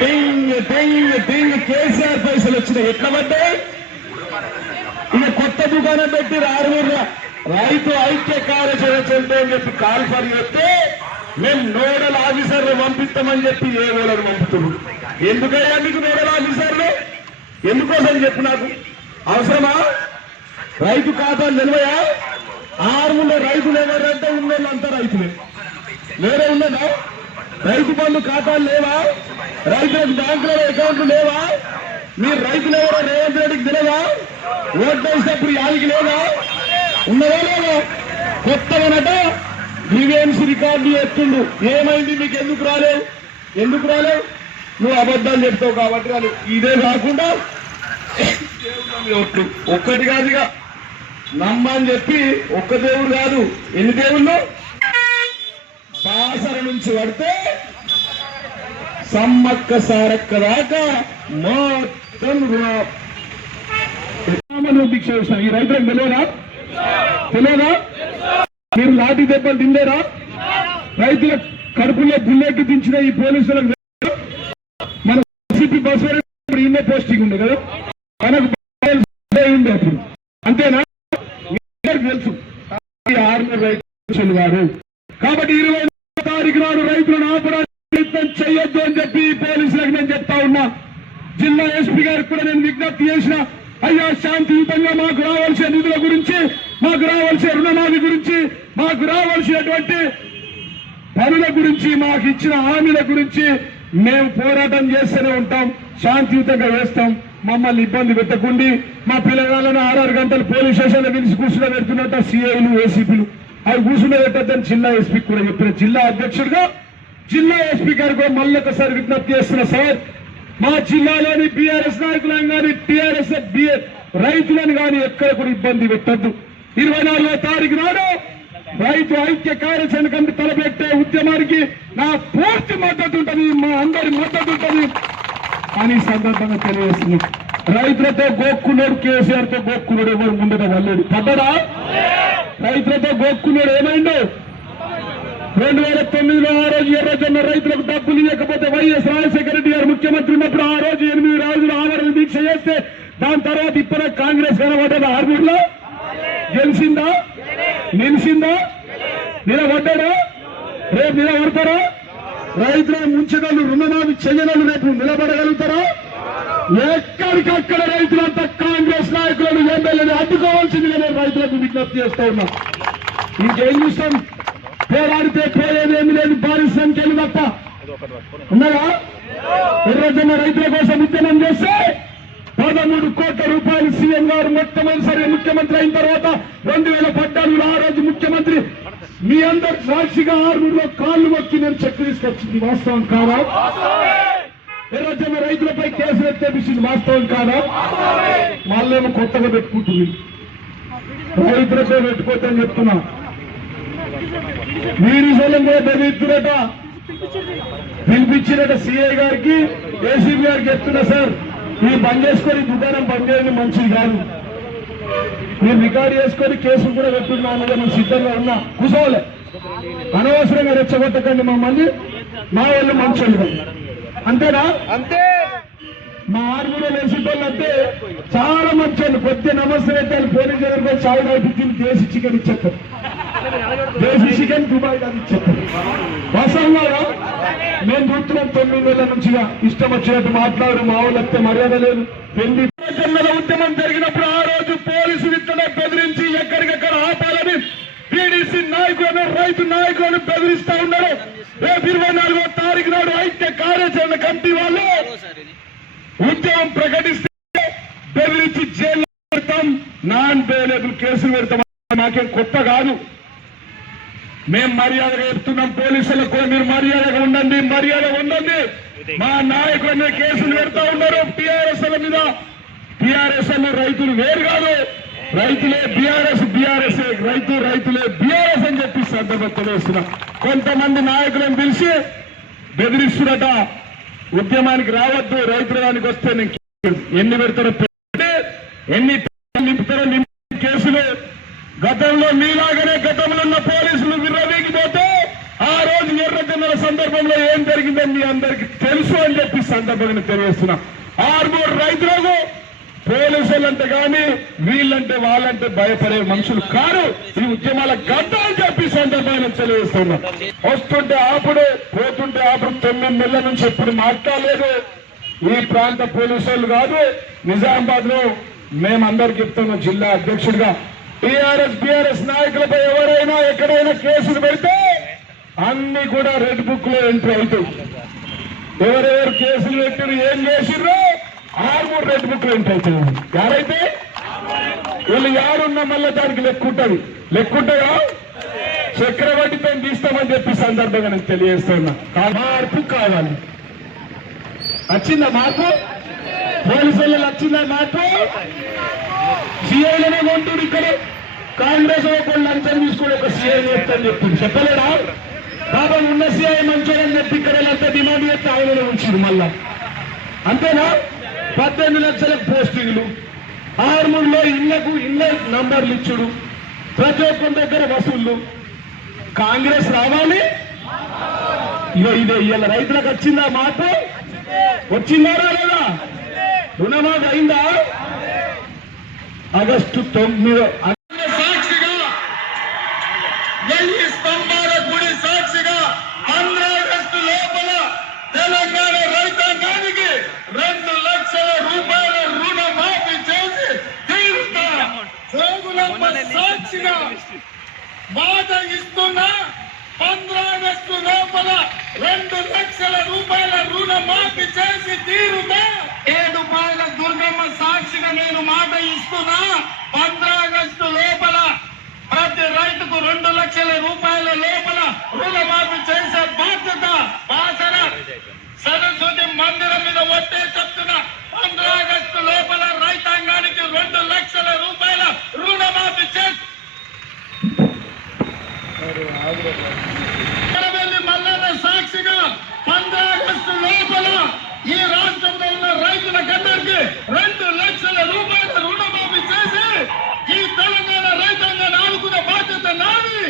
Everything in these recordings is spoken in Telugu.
టింగ్ టింగ్ టింగ్. కేసీఆర్ పైసలు వచ్చినాయి. ఎట్లా పడ్డాయి? ఇక కొత్త దుకాణం పెట్టి ఆరుగురు రైతు ఐక్య కార్యచరచండి అని చెప్పి కాల్ ఫర్ చేస్తే మేము నోడల్ ఆఫీసర్లు పంపిస్తామని చెప్పి ఏ ఓడలు పంపుతున్నాడు ఎందుకయ్యా మీకు నోడల్ ఆఫీసర్లు? ఎందుకోసం చెప్పు నాకు? అవసరమా? రైతు ఖాతాలు నిలవయా? ఆరుమూల రైతులు ఎవరంటే ఉన్నోళ్ళు అంతా రైతులే. వేరే ఉన్నదా? రైతు బంధు ఖాతాలు లేవా? రైతులకు బ్యాంకులో అకౌంట్లు లేవా? మీరు రైతులు ఎవరో రేవంత్ రెడ్డికి తెలియదా? ఓట్లు వేసినప్పుడు యాదికి లేదా? ఉన్నదా లేదా? కొత్తగానట గ్రీవెన్స్ రికార్డు చేస్తుండు. ఏమైంది? మీకు ఎందుకు రాలేవు ఎందుకు రాలేవు నువ్వు అబద్ధాలు చెప్తావు కాబట్టి కానీ ఇదే కాకుండా దేవుళ్ళ ఒట్టు. ఒక్కటి కాదుగా నమ్మని చెప్పి ఒక్క దేవుడు కాదు. ఎన్ని దేవుళ్ళు? బాసర నుంచి పడితే సమ్మక్క సారక్క దాకా మొత్తం దీక్ష చేసిన ఈ రైతులకు తెలియదా? తెలియదా? మీరు లాఠీ దెబ్బలు తిందేరా రైతుల కడుపులో బుల్లెట్ దించిన ఈ పోలీసులకు మన సిపి బస్ ఇప్పుడు ఇన్నే పోస్టింగ్ ఉంది కదా? మనకు ఉండే అప్పుడు. అంతేనా? తెలుసు. ఆర్మీ రైతులు వారు కాబట్టి ఇరవై తారీఖు నాడు రైతులను ఆపడానికి ప్రయత్నం చేయొద్దు అని చెప్పి పోలీసులకు నేను చెప్తా ఉన్నా. జిల్లా ఎస్పీ గారికి కూడా నేను విజ్ఞప్తి చేసిన అయ్యా శాంతియుతంగా మాకు రావాల్సిన నిధుల గురించి మాకు రావాల్సిన రుణమాఫీ గురించి మాకు రావాల్సినటువంటి పనుల గురించి మాకు ఇచ్చిన హామీల గురించి మేము పోరాటం చేస్తూనే ఉంటాం శాంతియుతంగా వేస్తాం మమ్మల్ని ఇబ్బంది పెట్టకుండి. మా పిల్లగాళ్ళని ఆరారు గంటలు పోలీస్ స్టేషన్లో పిలిచి కూర్చుని పెడుతున్నట్టు సిఐలు ఏసీపీలు. అవి కూర్చుని పెట్టద్దని జిల్లా ఎస్పీ కూడా చెప్పిన జిల్లా అధ్యక్షుడిగా జిల్లా ఎస్పీ గారికి కూడా మళ్ళీ ఒకసారి విజ్ఞప్తి చేస్తున్నా సార్. మా జిల్లాలోని బీఆర్ఎస్ నాయకులను కానీ టీఆర్ఎస్ రైతులను కానీ ఎక్కడ కూడా ఇబ్బంది పెట్టద్దు. ఇరవై నాలుగో తారీఖు నాడు రైతు ఐక్య కార్యాచరణ కమిటీ తలపెట్టే ఉద్యమానికి నా పూర్తి మద్దతు ఉంటుంది మా అందరి మద్దతు ఉంటుంది అని సందర్భంగా తెలియజేస్తున్నాం. రైతులతో గోక్కున్నాడు కేసీఆర్తో గోక్కున్నాడు ఎవరు ముందట వల్లేడు పడ్డడా రైతులతో గోక్కున్నాడు ఏమైందో? రెండు వేల తొమ్మిదిలో ఆ రోజు ఎర్రజొన్న రైతులకు డబ్బులు ఇవ్వకపోతే వైఎస్ రాజశేఖర రెడ్డి గారు ముఖ్యమంత్రి ఉన్నప్పుడు ఆ రోజు ఎనిమిది రోజులు ఆమరణ దీక్ష చేస్తే దాని తర్వాత ఇప్పుడే కాంగ్రెస్ కనబడ్డది ఆర్మీలో గెలిచిందా? నిలిచిందా? నిలబడ్డాడా రేపు నిలబడతారా? రైతుల ముంచగలు రుణమాఫీ చెయ్యగలు రేపు నిలబడగలుగుతారా? ఎక్కడికక్కడ రైతులంతా కాంగ్రెస్ నాయకులను ఎమ్మెల్యేలు అడ్డుకోవాల్సిందిగా నేను రైతులకు విజ్ఞప్తి చేస్తా ఉన్నా. ఇంకేం చూస్తాం? ఉన్నారా? ఎర్రజొన్న రైతుల కోసం ఉద్యమం చేస్తే పదమూడు కోట్ల రూపాయలు సీఎం గారు మొట్టమొదటిసారి ముఖ్యమంత్రి అయిన తర్వాత రెండు వేల పద్నాలుగులో ఆ రోజు ముఖ్యమంత్రి మీ అందరు సాక్షిగా ఆరుగురులో కాళ్ళు మొక్కి నేను చెక్ తీసుకొచ్చింది. వాస్తవం కాదా? ఎర్రజొన్న రైతులపై కేసులు ఎత్తేపించింది వాస్తవం కాదా? వాళ్ళేమో కొత్తగా పెట్టుకుంటుంది. రైతులతో పెట్టుకోవద్దని చెప్తున్నా. మీరు కూడా బెదిరిస్తున్నట పిలిపించినట సిఐ గారికి ఏసీబీ గారికి చెప్తున్నా సార్ మీరు బంద్ చేసుకొని దుకాణం బంద్ చేయండి మంచిది కాదు. మీరు రికార్డు చేసుకొని కేసులు కూడా పెట్టున్నాను నేను సిద్ధంగా ఉన్నా. కూర్చోలే అనవసరంగా రెచ్చగొట్టకండి మమ్మల్ని మా వాళ్ళు మంచోళ్ళు అంతేనా? అంతే. మా ఆర్మీలో వేసేటోళ్ళు అంటే చాలా మంచోళ్ళు. కొద్ది నమస్తే పోలీసు దగ్గర చావు కల్పించింది దేశీ చికెన్ ఇచ్చేస్తారు. దేశీ చికెన్ దుబాయ్ కాదు ఇచ్చేస్తారు వాస్తవంగా మేము చూస్తున్నాం తొమ్మిది నెలల నుంచిగా. ఇష్టం వచ్చినట్టు మాట్లాడు మా వాళ్ళు వస్తే మర్యాద లేదు. పెళ్ళి జన్మల ఉద్యమం జరిగినప్పుడు ఆ రోజు పోలీసు విత్తనం బెదిరించి ఎక్కడికక్కడ ఆపాలని టీడీసీ నాయకులను రైతు నాయకులను బెదిరిస్తా ఉన్నారు రేపు ఇరవై నాలుగో తారీఖు నాడు ఐక్య కార్యాచరణ కమిటీ వాళ్ళు ఉద్యమం ప్రకటిస్తే బెదిరించి జైలు పెడతాం నాన్ బెయిలబుల్ కేసులు పెడతాం నాకేం కొత్త కాదు మేము మర్యాదగా చెప్తున్నాం పోలీసులకు కూడా మీరు మర్యాదగా ఉండండి మర్యాద ఉండండి. మా నాయకులు కేసులు పెడతా ఉన్నారు టిఆర్ఎస్ మీద. టిఆర్ఎస్ రైతులు వేరు కాదు. రైతులే బీఆర్ఎస్ బీఆర్ఎస్ రైతు రైతులే బీఆర్ఎస్ అని చెప్పి సందర్భం తెలియస్తున్నా కొంతమంది నాయకులను పిలిచి బెదిరిస్తున్నట. ఉద్యమానికి రావద్దు రైతుల దానికి వస్తే నేను ఎన్ని పెడతారో పెట్టి ఎన్ని నింపుతారో నింపి కేసులు. గతంలో మీలాగనే గతంలో ఉన్న పోలీసులు విర్రవీగిపోతే జరిగిందని మీ అందరికి తెలుసు అని చెప్పి సందర్భంగా తెలియజేస్తున్నా. ఆర్మూర్ రైతులకు పోలీసులంటే కానీ వీళ్ళంటే వాళ్ళంటే భయపడే మనుషులు కారు ఈ ఉద్యమాల గడ్డ అని చెప్పి సందర్భంగా తెలియజేస్తున్నా. వస్తుంటే ఆపుడు పోతుంటే ఆపుడు తొమ్మిది నెలల నుంచి ఎప్పుడు మాట్లాడలేదు ఈ ప్రాంత పోలీసులు కాదు నిజామాబాద్లో మేమందరికి చెప్తున్న జిల్లా అధ్యక్షుడిగా టిఆర్ఎస్ బిఆర్ఎస్ నాయకులపై ఎవరైనా ఎక్కడైనా కేసులు పెడితే అన్ని కూడా రెడ్ బుక్లో ఎంట్రీ అవుతాయి ఎవరెవరు కేసులు పెట్టారు ఏం చేసిర్రు ఆర్మూర్ రెడ్ బుక్లో ఎంట్రీ అవుతుంది ఎవరైతే వీళ్ళు యారున్న మళ్ళీ దానికి లెక్కుంటది లెక్కుంటదా చక్రవడ్డీతో తీస్తామని చెప్పి సందర్భంగా నేను తెలియజేస్తున్నా. మార్పు కావాలి. వచ్చిందా మార్పు? పోలీసులు వచ్చిందా మార్పు? సీఐలనే కొంటుడు ఇక్కడ. కాంగ్రెస్ ఒకళ్ళు లంచం తీసుకుని ఒక సీఐ చేస్తాను చెప్తుంది చెప్పలేడా బాబా ఉన్న సీఐ మంచోడని చెప్పి ఇక్కడ ఎంత డిమాండ్ చేస్తే ఆయననే ఉంచింది మళ్ళా. అంతేనా? పద్దెనిమిది లక్షలకు పోస్టింగ్లు. ఆర్మూర్లో ఇళ్ళకు ఇళ్ళ నంబర్లు ఇచ్చుడు. ప్రతి ఒక్కరి దగ్గర వసూళ్ళు. కాంగ్రెస్ రావాలి? ఇగో ఇదే ఇవాళ రైతులకు వచ్చిందా మాట వచ్చిందా లేదా రుణమాఫీ అయిందా? ఆగస్టు తొమ్మిదో సాక్షిగా వెయ్యి స్తంభాల గుడి సాక్షిగా ఆంధ్రప్రదేశ్ లోపల తెలంగాణ రైతాంగానికి రెండు లక్షల రూపాయల రుణమాఫీ చేసి తీరుతా జోగులమ్మ సాక్షిగా మాట ఇస్తున్నా ఆగస్టు లోపల రెండు లక్షల రూపాయల రుణమాఫీ చేసి తీరుతా ఏడు పాయల దుర్గమ్మ సాక్షిగా నేను మాట ఇస్తున్నా ఆగస్టు లోపల ప్రతి రైతుకు రెండు లక్షల రూపాయల లోపల రుణమాఫీ చేసే బాధ్యత బాసర సరస్వతి మందిరం మీద ఒట్టే చెప్తున్నా ఆగస్టు లోపల రైతాంగానికి రెండు లక్షల రూపాయల రుణమాఫీ చేసి ఎర్రబెల్లి మల్లన్న సాక్షిగా ఆగస్టు లోపల ఈ రాష్ట్రంలో ఉన్న రైతులకందరికీ రెండు లక్షల రూపాయల రుణమాఫీ చేసి ఈ తెలంగాణ రైతాంగాన్ని ఆదుకునే బాధ్యత నాది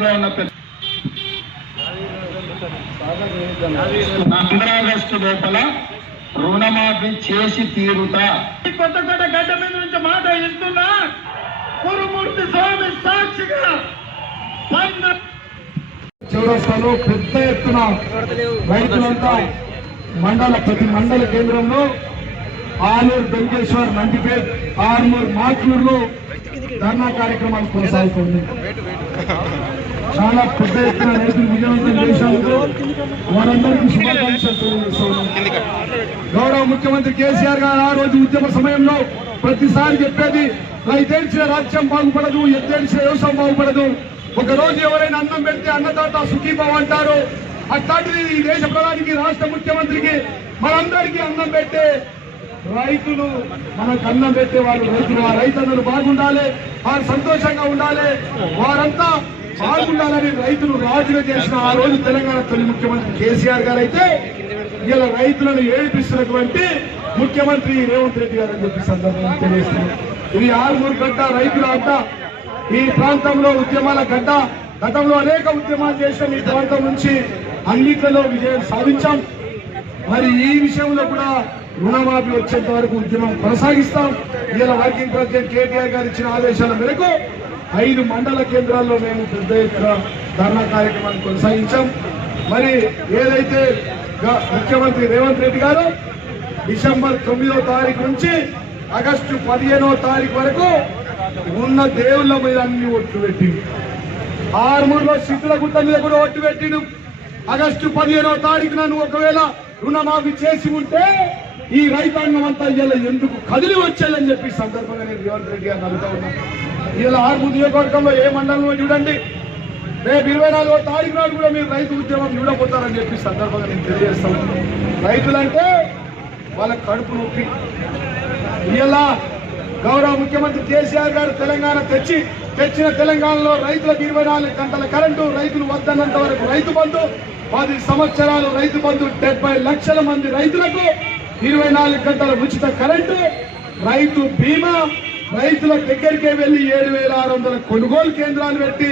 జూబ్లీన్స్లో ఉన్న పెద్ద ఆగస్టు లోపల రుణమాఫీ చేసి తీరుతా. కొత్త కొత్త గడ్డ మీద నుంచి మాట ఇస్తున్నా. కురుమూర్తి స్వామి సాక్షిగా చౌరస్తాలో పెద్ద ఎత్తున రైతులంతా మండల ప్రతి మండల కేంద్రంలో ఆలూరు వెంకటేశ్వర్ నందిపేట్ ఆర్మూర్ మాట్లూరులో ధర్నా కార్యక్రమాలు కొనసాగుతుంది. చాలా పెద్ద ఎత్తున రైతులు విజయవంతం చేశారు వారందరికీ శుభాకాంక్షలు గౌరవ ముఖ్యమంత్రి కేసీఆర్ గారు ఆ రోజు ఉద్యమ సమయంలో ప్రతిసారి చెప్పేది రైతేడ్చిన రాజ్యం బాగుపడదు ఎత్తేడ్చిన వ్యవసాయం బాగుపడదు. ఒక రోజు ఎవరైనా అన్నం పెడితే అన్నదాత సుఖీభావ అంటారు. అట్లాంటిది ఈ దేశ ప్రధానికి రాష్ట్ర ముఖ్యమంత్రికి మనందరికీ అన్నం పెట్టే రైతులు మనం కన్నం పెట్టే వాళ్ళు రైతులు ఆ రైతన్నలు బాగుండాలి వారు సంతోషంగా ఉండాలి వారంతా బాగుండాలని రైతులు రాజుగా చేసిన ఆ రోజు తెలంగాణ తొలి ముఖ్యమంత్రి కేసీఆర్ గారు అయితే ఇలా రైతులను ఏడిపిస్తున్నటువంటి ముఖ్యమంత్రి రేవంత్ రెడ్డి గారు అని చెప్పి సందర్భంగా తెలియజేస్తున్నారు. ఇది ఆరుగురు గడ్డ రైతుల అడ్డ ఈ ప్రాంతంలో ఉద్యమాల గడ్డ. గతంలో అనేక ఉద్యమాలు చేసిన. ఈ ప్రాంతం నుంచి అన్నిట్లలో విజయం సాధించాం. మరి ఈ విషయంలో కూడా రుణమాఫీ వచ్చేంత వరకు ఉద్యమం కొనసాగిస్తాం. ఇలా వర్కింగ్ ప్రెసిడెంట్ కేటీఆర్ గారు ఇచ్చిన ఆదేశాల మేరకు ఐదు మండల కేంద్రాల్లో మేము పెద్ద ఎత్తున ధర్నా కార్యక్రమాన్ని కొనసాగించాం. మరి ఏదైతే గ- ముఖ్యమంత్రి రేవంత్ రెడ్డి గారు డిసెంబర్ తొమ్మిదో తారీఖు నుంచి ఆగస్టు పదిహేనో తారీఖు వరకు ఉన్న దేవుళ్ళ మీద అన్ని ఒట్టు పెట్టింది ఆరుమూరులో సిద్ధుల గుట్ట మీద కూడా ఒట్టు పెట్టిండు. ఆగస్టు పదిహేనో తారీఖున నువ్వు ఒకవేళ రుణమాఫీ చేసి ఉంటే ఈ రైతాంగం అంతా ఇలా ఎందుకు కదిలి వచ్చాయని చెప్పి సందర్భంగా నేను రేవంత్ రెడ్డి గారిని అడుగుతా ఉన్నా. ఇలా ఆరు నియోజకవర్గంలో ఏ మండలంలో చూడండి. రేపు ఇరవై నాలుగో తారీఖు నాడు కూడా మీరు రైతు ఉద్యమం చూడబోతారని చెప్పి సందర్భంగా నేను తెలియజేస్తా రైతులంటే వాళ్ళ కడుపు నొప్పి. ఇలా గౌరవ ముఖ్యమంత్రి కేసీఆర్ గారు తెలంగాణ తెచ్చి తెచ్చిన తెలంగాణలో రైతులకు ఇరవై నాలుగు గంటల కరెంటు రైతులు వద్దన్నంత వరకు రైతు బంధు పది సంవత్సరాలు రైతు బంధు డెబ్బై లక్షల మంది రైతులకు ఇరవై నాలుగు గంటల ఉచిత కరెంటు రైతు బీమా రైతుల దగ్గరికే వెళ్ళి ఏడు వేల ఆరు వందల కొనుగోలు కేంద్రాలు పెట్టి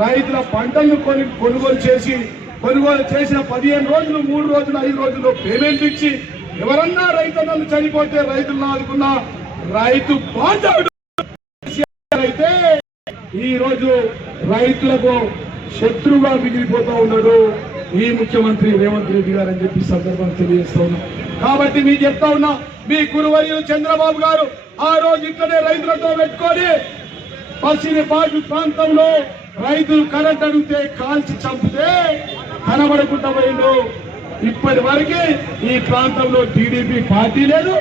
రైతుల పంటలను కొని కొనుగోలు చేసి కొనుగోలు చేసిన పదిహేను రోజులు మూడు రోజులు ఐదు రోజులు పేమెంట్ ఇచ్చి ఎవరన్నా రైతన్నలు చనిపోతే రైతులను ఆదుకున్న రైతు అయితే ఈ రోజు రైతులకు శత్రువుగా మిగిలిపోతా ఉన్నాడు. ఈ ముఖ్యమంత్రి రేవంత్ రెడ్డి గారు అని చెప్పి సందర్భం తెలియజేస్తా ఉన్నా. కాబట్టి మీకు చెప్తా ఉన్నా మీ కురువయ్యులు చంద్రబాబు గారు ఆ రోజు ఇట్లనే రైతులతో పెట్టుకొని పశ్చిమ పాటు ప్రాంతంలో రైతులు కరెంట్ అడిగితే కాల్చి చంపితే కనబడకుండా పోయిండు. ఇప్పటి వరకు ఈ ప్రాంతంలో టీడీపీ పార్టీ లేదు.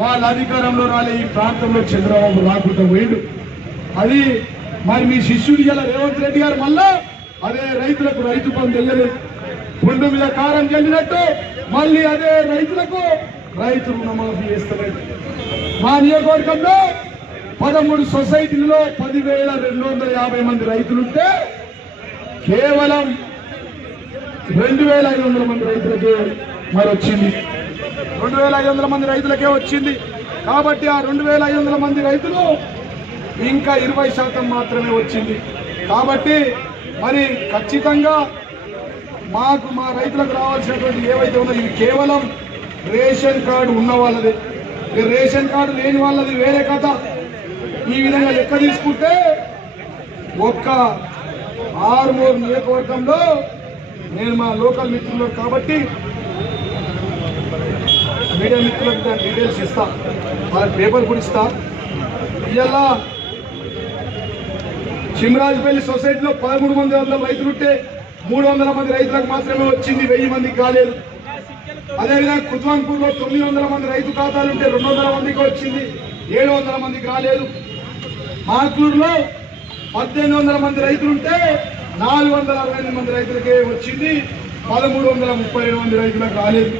వాళ్ళ అధికారంలో రాలే ఈ ప్రాంతంలో చంద్రబాబు రాకుండా పోయిండు. అది మరి మీ శిష్యుడు ఇలా రేవంత్ రెడ్డి గారు మళ్ళా అదే రైతులకు రైతు బంధు వెళ్ళలేదు పుండు మీద కారం చెల్లినట్టు మళ్ళీ అదే రైతులకు రైతు రుణమాఫీ చేస్తలేదు మా నియోజకవర్గంలో పదమూడు సొసైటీలలో పదివేల రెండు వందల యాభై మంది రైతులుంటే కేవలం రెండు వేల ఐదు వందల మంది రైతులకే మరి వచ్చింది రెండు వేల ఐదు వందల మంది రైతులకే వచ్చింది. కాబట్టి ఆ రెండు వేల ఐదు వందల మంది రైతులు ఇంకా ఇరవై శాతం మాత్రమే వచ్చింది. కాబట్టి మరి ఖచ్చితంగా మాకు మా రైతులకు రావాల్సినటువంటి ఏవైతే ఉన్నాయో ఇవి కేవలం రేషన్ కార్డు ఉన్న వాళ్ళది. రేషన్ కార్డు లేని వాళ్ళది వేరే కథ. ఈ విధంగా లెక్క తీసుకుంటే ఒక్క ఆరుమూరు నియోజకవర్గంలో నేను మా లోకల్ మిత్రులు కాబట్టి మీడియా మిత్రులకు దాని డీటెయిల్స్ ఇస్తా. వాళ్ళకి పేపర్ కూడా ఇస్తా. ఇలా చిమరాజపల్లి సొసైటీలో పదమూడు మంది వందల రైతులుంటే మూడు వందల మంది రైతులకు మాత్రమే వచ్చింది వెయ్యి మందికి కాలేదు అదేవిధంగా కుత్వాన్పూర్లో తొమ్మిది వందల మంది రైతు ఖాతాలు ఉంటే రెండు వందల మందికి వచ్చింది ఏడు వందల మందికి రాలేదు మాకూరులో పద్దెనిమిది వందల మంది రైతులుంటే నాలుగు వందల అరవై ఎనిమిది మంది రైతులకే వచ్చింది పదమూడు వందల ముప్పై ఏడు మంది రైతులకు రాలేదు.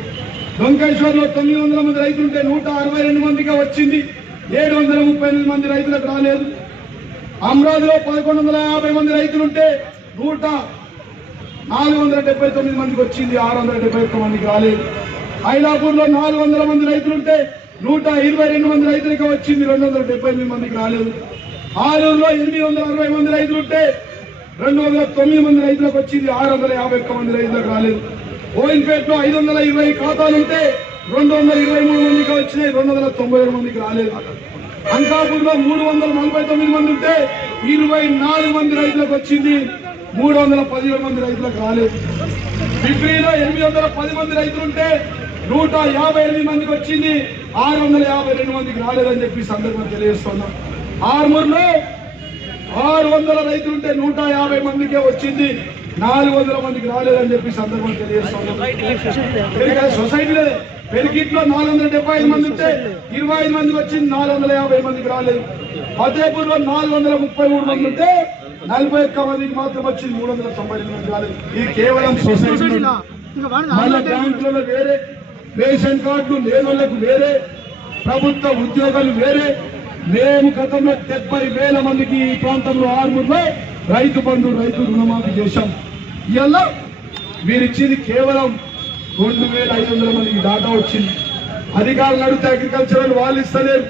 డొంకేశ్వర్లో తొమ్మిది వందల మంది రైతులుంటే నూట అరవై రెండు మందికి వచ్చింది ఏడు వందల ముప్పై ఎనిమిది మంది రైతులకు రాలేదు. అమరావతిలో పదకొండు వందల యాభై మంది రైతులుంటే నూట నాలుగు వందల డెబ్బై తొమ్మిది మందికి వచ్చింది ఆరు వందల డెబ్బై ఒక్క మందికి రాలేదు. ఐలాపూర్లో నాలుగు వందల మంది రైతులుంటే నూట ఇరవై రెండు మంది రైతులకి వచ్చింది రెండు వందల డెబ్బై ఎనిమిది మందికి రాలేదు. ఆలూరులో ఎనిమిది వందల అరవై మంది రైతులుంటే రెండు వందల తొమ్మిది మంది రైతులకు వచ్చింది ఆరు వందల యాభై ఒక్క మంది రైతులకు రాలేదు. ఓయిన్పేటలో ఐదు వందల ఇరవై ఖాతాలుంటే రెండు వందల ఇరవై మూడు మందికి వచ్చినాయి రెండు వందల తొంభై ఏడు మందికి రాలేదు. అంకాపూర్లో మూడు వందల నలభై తొమ్మిది మంది ఉంటే ఇరవై నాలుగు మంది రైతులకు వచ్చింది. మూడు వందల పదిహేడు మంది రైతులకు రాలేదు. డిగ్రీలో ఎనిమిది వందల పది మంది రైతులుంటే నూట యాభై ఎనిమిది మందికి వచ్చింది. ఆరు వందల యాభై రెండు మందికి రాలేదని చెప్పి సందర్భం తెలియజేస్తున్నాం. ఆర్మూర్లో ఆరు వందల రైతులుంటే నూట యాభై మందికే వచ్చింది. నాలుగు వందల మందికి రాలేదని చెప్పి సందర్భం తెలియజేస్తున్నాం. పెరిగే సొసైటీలో పెరిగిట్లో నాలుగు వందల డెబ్బై ఐదు మంది ఉంటే ఇరవై ఐదు మందికి వచ్చింది నాలుగు వందల యాభై మందికి రాలేదు. ఫతేపూర్లో నాలుగు వందల ముప్పై మూడు మంది ఉంటే నలభై ఒక్క మందికి మాత్రం వచ్చింది మూడు వందల తొంభై ఎనిమిది మంది రాలేదు. ఇది కేవలం సొసైటీ మళ్ళా బ్యాంకులలో వేరే. రేషన్ కార్డులు లేని వాళ్ళకు వేరే. ప్రభుత్వ ఉద్యోగాలు వేరే. మేము గతంలో డెబ్బై వేల మందికి ఈ ప్రాంతంలో ఆరుమూరులో రైతు బంధు రైతు రుణమాఫీ చేశాం. ఇలా మీరిచ్చింది కేవలం రెండు వేల ఐదు వందల మందికి డాటా వచ్చింది. అధికారులు అడిగితే అగ్రికల్చరల్ వాళ్ళు ఇస్తలేరు.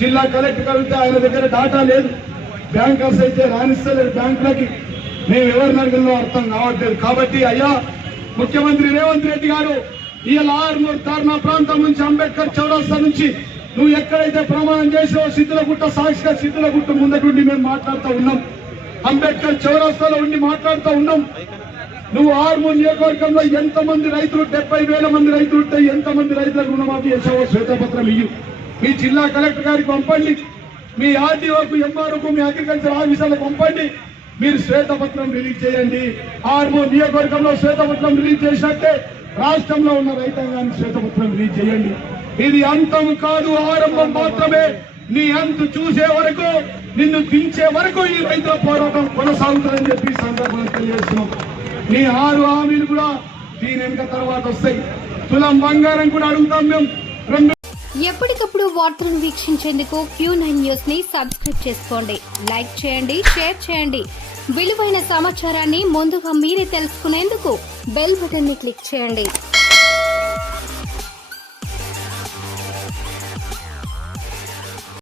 జిల్లా కలెక్టర్ అడిగితే ఆయన దగ్గర డాటా లేదు. బ్యాంకర్స్ అయితే రాణిస్తలేరు బ్యాంకులకి. మేము ఎవరిని అడిగినా అర్థం కావట్లేదు. కాబట్టి అయ్యా ముఖ్యమంత్రి రేవంత్ రెడ్డి గారు ఇవాళ ఆరుమూరు తార్నా ప్రాంతం నుంచి అంబేద్కర్ చౌరస్తా నుంచి నువ్వు ఎక్కడైతే ప్రమాణం చేసావో సిద్ధులగుట్ట సాక్షిగా సిద్ధులగుట్ట ముందటుండి మేము మాట్లాడుతూ ఉన్నాం. అంబేద్కర్ చౌరస్తాలో ఉండి మాట్లాడుతూ ఉన్నాం. నువ్వు ఆర్మూర్ నియోజకవర్గంలో ఎంత మంది రైతులు డెబ్బై వేల మంది రైతులు ఉంటే ఎంత మంది రైతులకు రుణమాఫీ చేసావో శ్వేతపత్రం ఇయ్యు. మీ జిల్లా కలెక్టర్ గారికి పంపండి. మీ ఆర్డీఓకు ఎంఆర్ఓకు మీ అగ్రికల్చర్ ఆఫీసర్లకు పంపండి. మీరు శ్వేతపత్రం రిలీజ్ చేయండి. ఆర్మూర్ నియోజకవర్గంలో శ్వేతపత్రం రిలీజ్ చేసినట్టే రాష్ట్రంలో ఉన్న రైతాంగానికి శ్వేతపత్రం రిలీజ్ చేయండి. ఇది అంతం కాదు ఆరంభం మాత్రమే. నీ అంతు చూసే వరకు నిన్ను దించే వరకు ఈ రైతుల పోరాటం కొనసాగుతుందని చెప్పి సందర్భంగా తెలియజేస్తున్నాం. నీ ఆరు హామీలు కూడా దీని వెనుక తర్వాత వస్తాయి. తులం బంగారం కూడా అడుగుతాం మేము. రెండు ఎప్పటికప్పుడు వార్తలను వీక్షించేందుకు క్యూ నైన్ న్యూస్ని సబ్స్క్రైబ్ చేసుకోండి. లైక్ చేయండి షేర్ చేయండి. విలువైన సమాచారాన్ని ముందుగా మీరే తెలుసుకునేందుకు బెల్ బటన్ని క్లిక్ చేయండి.